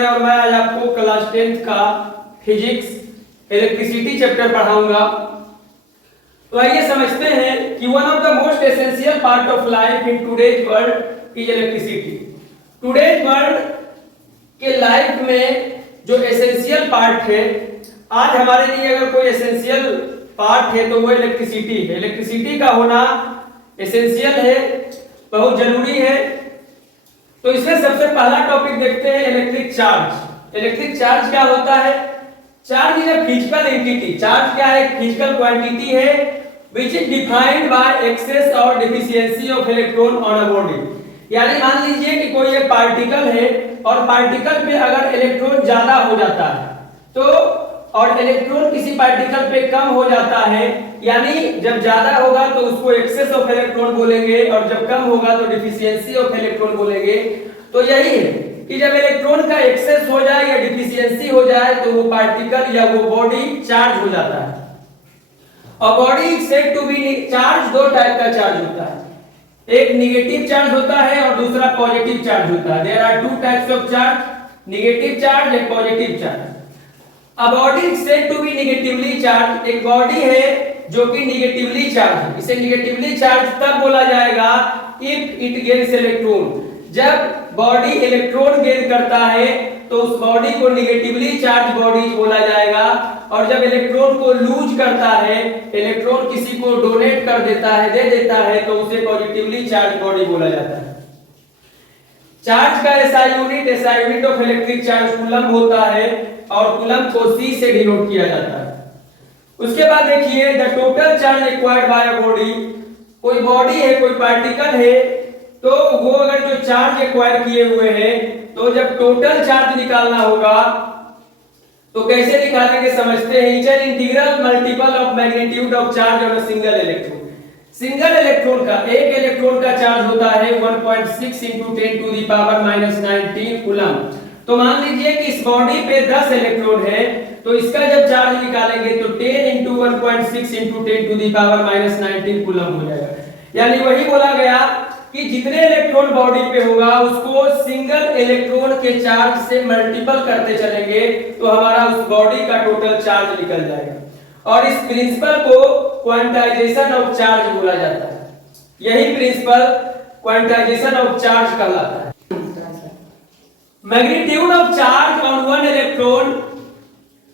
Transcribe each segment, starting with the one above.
है और मैं आज आपको क्लास 10th का फिजिक्स इलेक्ट्रिसिटी चैप्टर पढ़ाऊंगा। तो आइए समझते हैं कि one of the most essential part of life in today's world is electricity. Today's world के लाइफ में जो एसेंशियल पार्ट है, आज हमारे लिए अगर कोई एसेंशियल पार्ट है तो वो इलेक्ट्रिसिटी है। इलेक्ट्रिसिटी का होना एसेंशियल है, बहुत जरूरी है। तो इसमें सबसे पहला टॉपिक देखते हैं इलेक्ट्रिक चार्ज। इलेक्ट्रिक चार्ज क्या होता है? Charge is a physical entity. Charge क्या है? एक फिजिकल क्वांटिटी है which is defined by excess और deficiency of electron on a body। यानी मान लीजिए कि कोई एक पार्टिकल है और पार्टिकल पे अगर इलेक्ट्रॉन ज्यादा हो जाता है तो और इलेक्ट्रॉन किसी पार्टिकल पे कम हो जाता है, यानी जब ज्यादा होगा तो उसको एक्सेस ऑफ इलेक्ट्रॉन बोलेंगे और जब कम होगा तो डिफिशियंसी ऑफ इलेक्ट्रॉन बोलेंगे। तो यही है कि जब इलेक्ट्रॉन का एक्सेस हो जाए या डिफिशियंसी हो जाए तो वो पार्टिकल या वो बॉडी चार्ज हो जाता है। और body is said to be charge. दो टाइप का चार्ज होता है, एक नेगेटिव चार्ज होता है और दूसरा पॉजिटिव चार्ज होता है। There are two types of charge, negative charge and positive charge. A body is said to be negatively charged। एक बॉडी है जो कि नेगेटिवली चार्ज है। इसे नेगेटिवली चार्ज तब बोला जाएगा if it gains electron। जब बॉडी इलेक्ट्रॉन गेन करता है तो उस बॉडी को नेगेटिवली चार्ज बॉडी बोला जाएगा। और जब इलेक्ट्रॉन को लूज करता है, इलेक्ट्रॉन किसी को डोनेट कर देता है, दे देता है, तो उसे पॉजिटिवली चार्ज बॉडी बोला जाता है। चार्ज का SI unit of electric charge coulomb होता है और कूलम को C से डिनोट किया जाता है। उसके बाद देखिए the total charge required by a body. कोई बॉडी है, कोई पार्टिकल है, तो वो अगर जो चार्ज एक्वायर किए हुए हैं तो जब टोटल चार्ज निकालना होगा तो कैसे निकालेंगे समझते हैं। Is an integral multiple of magnitude of charge on a single electron. Single electron का, एक इलेक्ट्रॉन का चार्ज होता है 1.6 × 10⁻⁻19 कूलम। तो मान लीजिए कि इस बॉडी पे 10 इलेक्ट्रॉन है तो इसका जब चार्ज निकालेंगे तो 10 × 1.6 × 10⁻⁻19 कूलम हो जाएगा। यानी वही बोला गया कि जितने इलेक्ट्रॉन बॉडी पे होगा उसको सिंगल इलेक्ट्रॉन के चार्ज से मल्टीपल करते चलेंगे तो हमारा उस बॉडी का टोटल चार्ज निकल जाएगा। और इस प्रिंसिपल को क्वांटाइजेशन ऑफ चार्ज बोला जाता है। यही प्रिंसिपल क्वांटाइजेशन ऑफ चार्ज कहलाता है। Magnitude of charge on one electron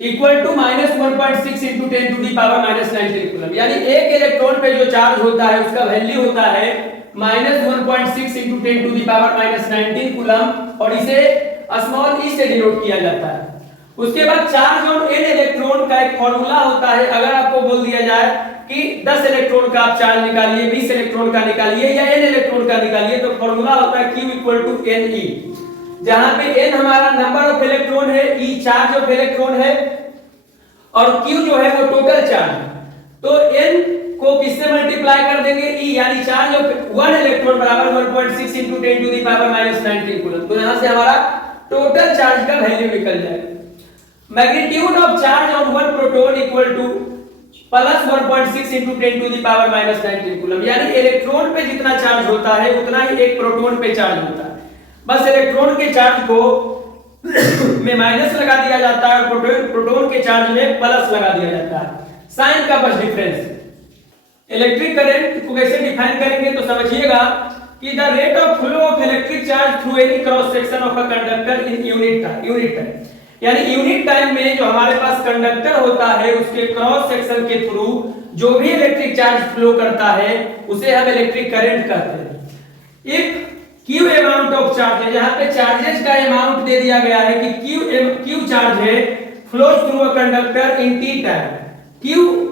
equal to -1.6 × 10⁻⁻19 coulomb. यानी एक इलेक्ट्रॉन पे जो चार्ज होता है उसका वैल्यू होता है -1.6 × 10⁻⁻19 कूलम और इसे स्मॉल e से डिनोट किया जाता है। उसके बाद चार्ज ऑन n इलेक्ट्रॉन का एक फॉर्मूला होता है। अगर आपको बोल दिया जाए कि 10 इलेक्ट्रॉन का आप चार्ज निकालिए, 20 इलेक्ट्रॉन का निकालिए या n इलेक्ट्रॉन का निकालिए, तो फॉर्मूला होता है Q = Ne। जहां पे n हमारा नंबर ऑफ इलेक्ट्रॉन है, E चार्ज ऑफ इलेक्ट्रॉन है और Q जो है वो टोटल चार्ज। तो n को किससे मल्टीप्लाई कर देंगे? E, यानी चार्ज ऑफ 1 इलेक्ट्रॉन बराबर 1.6 × 10⁻⁻19 कूलम। तो यहां से हमारा टोटल चार्ज का वैल्यू निकल जाएगा। Magnitude of charge on one proton equal to +1.6 × 10⁻⁻19 coulomb. यानी इलेक्ट्रॉन पे जितना चार्ज होता है उतना ही एक प्रोटॉन पे चार्ज होता है। बस इलेक्ट्रॉन के चार्ज को में माइनस लगा दिया जाता है और प्रोटॉन के चार्ज में प्लस लगा दिया जाता है। साइन का बस डिफरेंस। इलेक्ट्रिक करंट को कैसे डिफाइन करेंगे तो समझिएगा कि the rate of flow of electric charge through any cross section of a conductor in unit time. यानी यूनिट टाइम में जो हमारे पास कंडक्टर होता है उसके क्रॉस सेक्शन के थ्रू जो भी इलेक्ट्रिक चार्ज फ्लो करता है उसे हम इलेक्ट्रिक करंट कहते हैं। If Q amount of charge है, जहां पे चार्जेस का अमाउंट दे दिया गया है कि Q चार्ज है flows through a conductor in T time. Q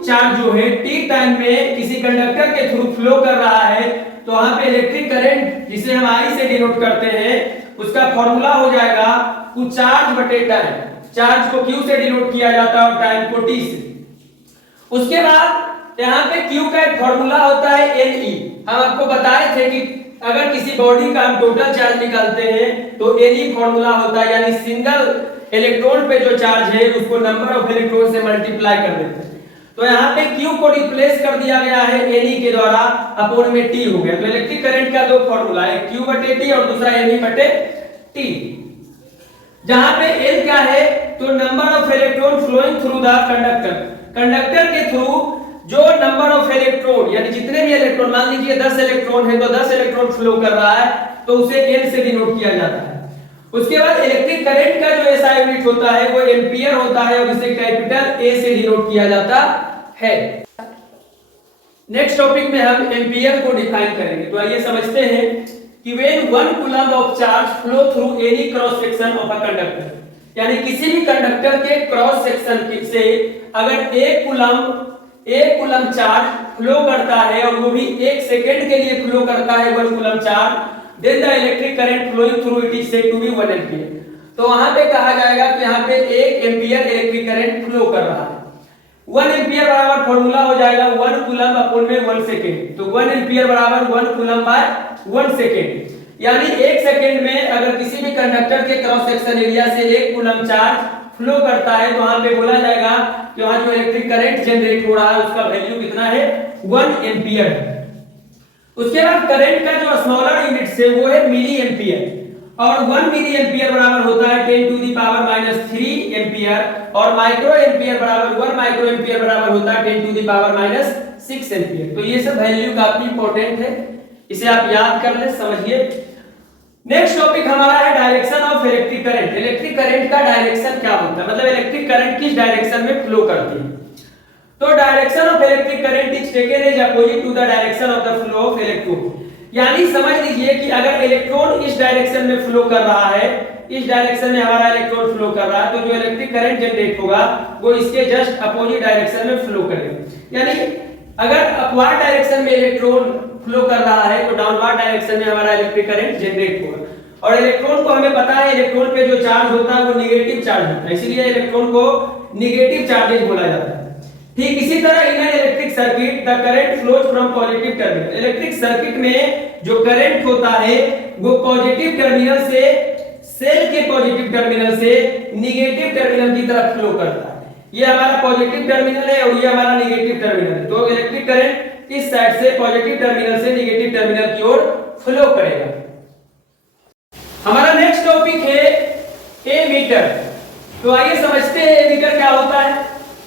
charge जो है T टाइम में किसी कंडक्टर के थ्रू फ्लो कर रहा है तो वहां पे इलेक्ट्रिक करंट जिसे हम I से डिनोट करते हैं उसका फॉर्मूला हो जाएगा Q चार्ज बटे टाइम। चार्ज को Q से डिनोट किया जाता है और टाइम को T से। उसके बाद यहाँ पे Q का एक फॉर्मूला होता है Ne। हम आपको बताए थे कि अगर किसी बॉडी का हम टोटल चार्ज निकालते हैं तो Ne फॉर्मूला होता है, यानी सिंगल इलेक्ट्रॉन पे जो चार्ज है उसको नंबर ऑफ इलेक्ट्रॉन से मल्टीप्लाई कर देते हैं। तो यहाँ पे Q को रिप्लेस कर दिया गया है Ne के द्वारा, अपॉन में T हो गया। तो इलेक्ट्रिक करंट का दो फॉर्मूला है, Q बटे T और दूसरा Ne बटे T। जहां पे L क्या है, तो number of electron flowing through the conductor, conductor के थ्रू जो नंबर ऑफ इलेक्ट्रॉन यानी जितने भी इलेक्ट्रॉन, मान लीजिए 10 इलेक्ट्रॉन है तो 10 इलेक्ट्रॉन फ्लो कर रहा है तो उसे L से डिनोट किया जाता है। उसके बाद इलेक्ट्रिक करंट का जो एसआई यूनिट होता है वो एम्पियर होता है और इसे कैपिटल A से डिनोट किया जाता है। नेक्स्ट टॉपिक में हम एम्पियर को डिफाइन करेंगे। तो आइए समझते हैं कि when 1 coulomb of charge flow through any cross section of a conductor, यानी किसी भी कंडक्टर के क्रॉस सेक्शन से अगर 1 कूलम्ब चार्ज फ्लो करता है और वो भी 1 सेकंड के लिए फ्लो करता है 1 coulomb charge, then the electric current flowing through it is said to be 1 ampere. तो वहां पे कहा जाएगा कि यहां पे 1 एम्पियर इलेक्ट्रिक करंट फ्लो कर रहा है। 1 एम्पियर बराबर फार्मूला हो जाएगा 1 कूलम्ब अपॉन में 1 सेकंड। तो 1 एम्पियर बराबर 1 कूलम्ब बाय 1 सेकंड, यानी 1 सेकंड में अगर किसी भी कंडक्टर के क्रॉस सेक्शन एरिया से 1 कूलम्ब चार्ज फ्लो करता है तो वहां पे बोला जाएगा कि वहां जो इलेक्ट्रिक करंट जनरेट हो रहा है उसका वैल्यू कितना है, 1 एम्पियर। उसके बाद करंट का जो स्मॉलर यूनिट है वो है मिली एम्पियर, और 1 मिली एम्पियर बराबर होता है 10 टू द पावर -3 एम्पियर, और माइक्रो एम्पियर बराबर 1 माइक्रो एम्पियर बराबर होता है 10 टू द पावर -6 एम्पियर। तो ये सब वैल्यू काफी इंपॉर्टेंट है, इसे आप याद कर ले, समझिए। नेक्स्ट टॉपिक हमारा है direction of electric current. Electric current का डायरेक्शन क्या होता है, मतलब इलेक्ट्रिक करंट किस डायरेक्शन में फ्लो करती है। तो direction of electric current is taken as opposite to the direction of the flow of electron, यानी समझ लीजिए कि अगर इलेक्ट्रॉन इस डायरेक्शन में फ्लो कर रहा है, इस डायरेक्शन में हमारा इलेक्ट्रॉन फ्लो कर रहा है, तो जो इलेक्ट्रिक करंट जनरेट होगा वो इसके जस्ट अपोजिट डायरेक्शन में फ्लो करेगा। यानी अगर अपवर्ड डायरेक्शन में इलेक्ट्रॉन फ्लो कर रहा है तो डाउनवर्ड डायरेक्शन में हमारा इलेक्ट्रिक करंट जनरेट होगा। और इलेक्ट्रॉन को हमें पता है इलेक्ट्रॉन पे जो चार्ज होता है वो नेगेटिव चार्ज होता है, इसीलिए इलेक्ट्रॉन को नेगेटिव चार्जेज बोला जाता है। ठीक इसी तरह in an electric circuit the current flows from positive terminal. Electric circuit में जो करंट होता है वो पॉजिटिव टर्मिनल से, सेल के पॉजिटिव टर्मिनल से नेगेटिव टर्मिनल की तरफ फ्लो करता है। ये हमारा पॉजिटिव टर्मिनल है और ये हमारा नेगेटिव टर्मिनल है। तो इलेक्ट्रिक करंट इस साइड से पॉजिटिव टर्मिनल से नेगेटिव टर्मिनल की ओर फ्लो करेगा। हमारा नेक्स्ट टॉपिक है एमीटर। तो आइए समझते हैं एमीटर क्या होता है।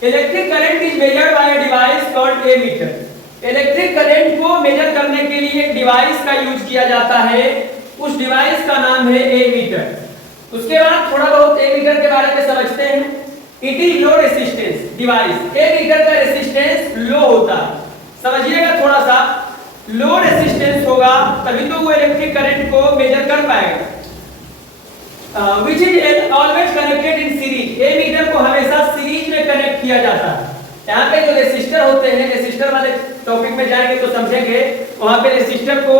Electric current is measured by a device called ammeter. Electric current को मेजर करने के लिए एक डिवाइस का यूज किया जाता है, उस डिवाइस का नाम है एमीटर। उसके बाद थोड़ा बहुत एमीटर के बारे में समझते हैं। It is low resistance device. Ammeter का रेजिस्टेंस लो होता है, समझिएगा थोड़ा सा, लो रेजिस्टेंस होगा तभी तो वो इलेक्ट्रिक करंट को मेजर कर पाएगा। which is always connected in series। Ammeter को हमेशा सीरीज में कनेक्ट किया जाता है। यहाँ पे जो रेसिस्टर होते हैं, रेसिस्टर वाले टॉपिक में जाएंगे तो समझेंगे, वहां पे रेसिस्टर को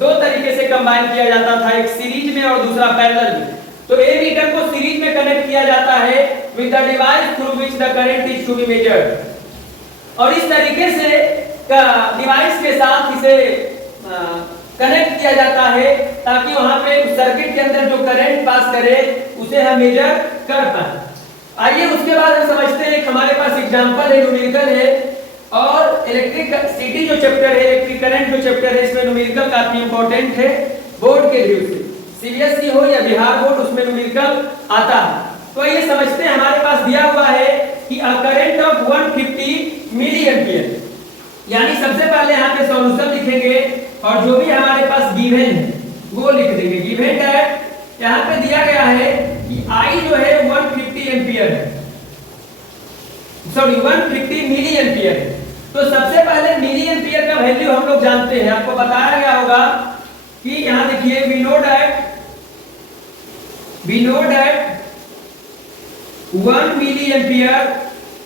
दो तरीके से कंबाइन किया जाता था, एक सीरीज में और दूसरा पैरेलल में। तो एमीटर को सीरीज में कनेक्ट किया जाता है with the device through which the current is to be measured. और इस तरीके से डिवाइस के साथ इसे कनेक्ट किया जाता है ताकि वहां पे सर्किट के अंदर जो करंट पास करे उसे हम मेजर कर पाए। आइए उसके बाद हम समझते हैं, हमारे पास एग्जांपल है, न्यूमेरिकल है, और इलेक्ट्रिसिटी जो चैप्टर है, इलेक्ट्रिक करंट जो चैप्टर है, इसमें न्यूमेरिकल काफी इंपॉर्टेंट है बोर्ड के व्यू से। सीबीएसई हो या बिहार बोर्ड, उसमें न्यूमेरिकल आता है। तो ये समझते हैं, हमारे पास दिया हुआ है कि a current of 150 milliampere, यानी सबसे पहले यहाँ पे सॉल्यूशन लिखेंगे और जो भी हमारे पास गिवन है वो लिख देंगे। गिवन दैट यहाँ पे दिया गया है कि I जो है 150 एम्पियर है, सॉरी 150 मिली एम्पियर है। तो सबसे पहले मिली एम्पियर का वैल्यू हम लोग जानते हैं, आपको बताया गया होगा कि यहाँ देखिए we know that 1 milliampere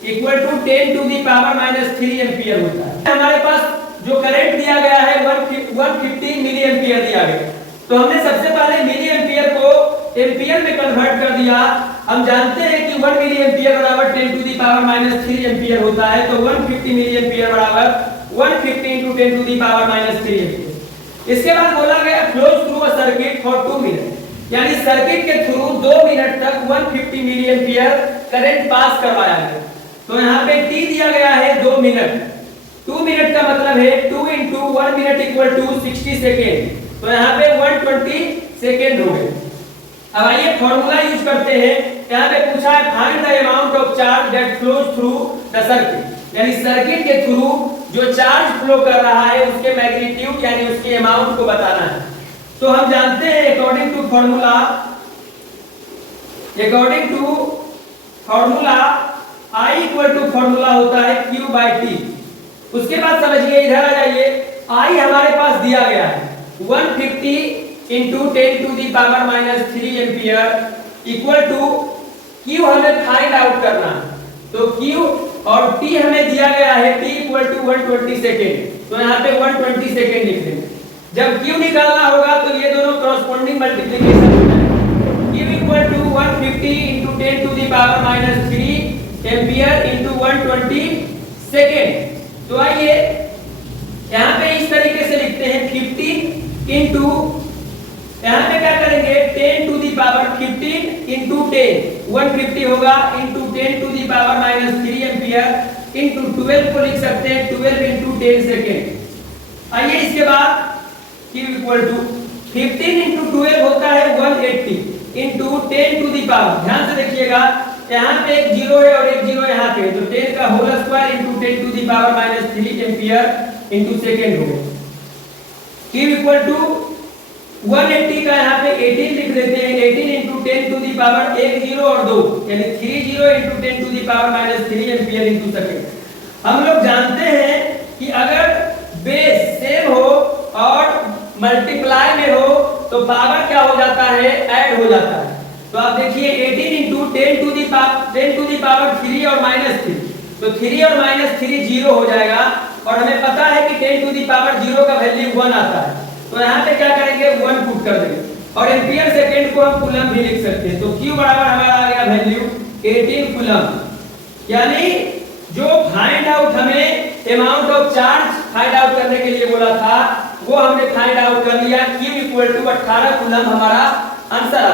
equal to 10 to the power -3 ampere होता है। हमारे पास जो करंट दिया गया है 150 मिली एम्पियर दिया गया, तो हमने सबसे पहले मिली एम्पियर को एम्पियर में कन्वर्ट कर दिया। हम जानते हैं कि 1 मिली एम्पियर बराबर 10 टू दी पावर -3 एम्पियर होता है, तो 150 मिली एम्पियर बराबर 150 into 10 to the power -3 ampere. इसके बाद बोला गया flows through a circuit for 2 minute, यानी सर्किट के थ्रू 2 मिनट तक 150 मिली एम्पियर करंट पास करवाया गया। तो यहाँ पे t दिया गया है 2 मिनट। 2 मिनट का मतलब है 2 into 1 minute equal to 60 second, तो यहाँ पे 120 सेकेंड हो गए। अब आइए फॉर्मूला यूज करते हैं। यहाँ पे पूछा है find the amount of charge that flows through the circuit, यानी सर्किट के थ्रू जो चार्ज फ्लो कर रहा है उसके मैग्नीट्यूड यानी उसके अमाउंट को बताना है। तो हम जानते हैं according to formula I equal to formula होता है Q बाई T। उसके बाद समझिए, इधर आ जाइए, I हमारे पास दिया गया है 150 into 10 to the power minus 3 ampere equal to Q हमें फाइंड आउट करना है। तो Q और T हमें दिया गया है T इक्वल टू 120 सेकेंड। तो यहाँ पे 120 सेकेंड लिख देंगे। जब Q निकालना होगा तो ये दोनों कॉरस्पॉन्डिंग मल्टीप्लिकेशन हो जाएगा। Q equal to 150 into 10 to the power minus 3 ampere into 120 second. तो आइए यहाँ पे इस तरीके से लिखते हैं 50 इंटू, यहाँ पे क्या करेंगे 10 टू दी पावर 15 इंटू 10 150 होगा into 10 to the power minus 3 ampere into 12 को लिख सकते हैं 12 इंटू 10 सेकेंड। आइए इसके बाद Q इक्वल टू 15 इंटू 12 होता है 180 इंटू 10 टू दी पावर, ध्यान से देखिएगा यहाँ पे एक जीरो है और एक जीरो यहाँ पे, तो 10 का whole square into 10 to the power minus 3 ampere into second हो गया। Q इक्वल टू 180 का यहाँ पे 18 लिख देते हैं, 18 इंटू 10 टू दी पावर एक जीरो और दो यानी 30 into 10 to the power minus 3 ampere into second. हम लोग जानते हैं कि अगर बेस सेम हो और मल्टीप्लाई में हो तो पावर क्या हो जाता है, ऐड हो जाता है। तो आप देखिए 18 इंटू 10 टू दी पावर 3 और माइनस 3, तो 3 और माइनस 3 जीरो हो जाएगा और हमें पता है कि 10 टू दी पावर 0 का वैल्यू 1 आता है। तो यहाँ पे क्या करेंगे 1 पुट कर देंगे और एम्पियर सेकेंड को हम कूलम भी लिख सकते हैं। तो Q बराबर हमारा आ गया वैल्यू 18 कूलम, यानी जो फाइंड आउट हमें amount of charge find out करने के लिए बोला था वो हमने फाइंड आउट कर लिया। Q इक्वल टू 18 कूलम हमारा आंसर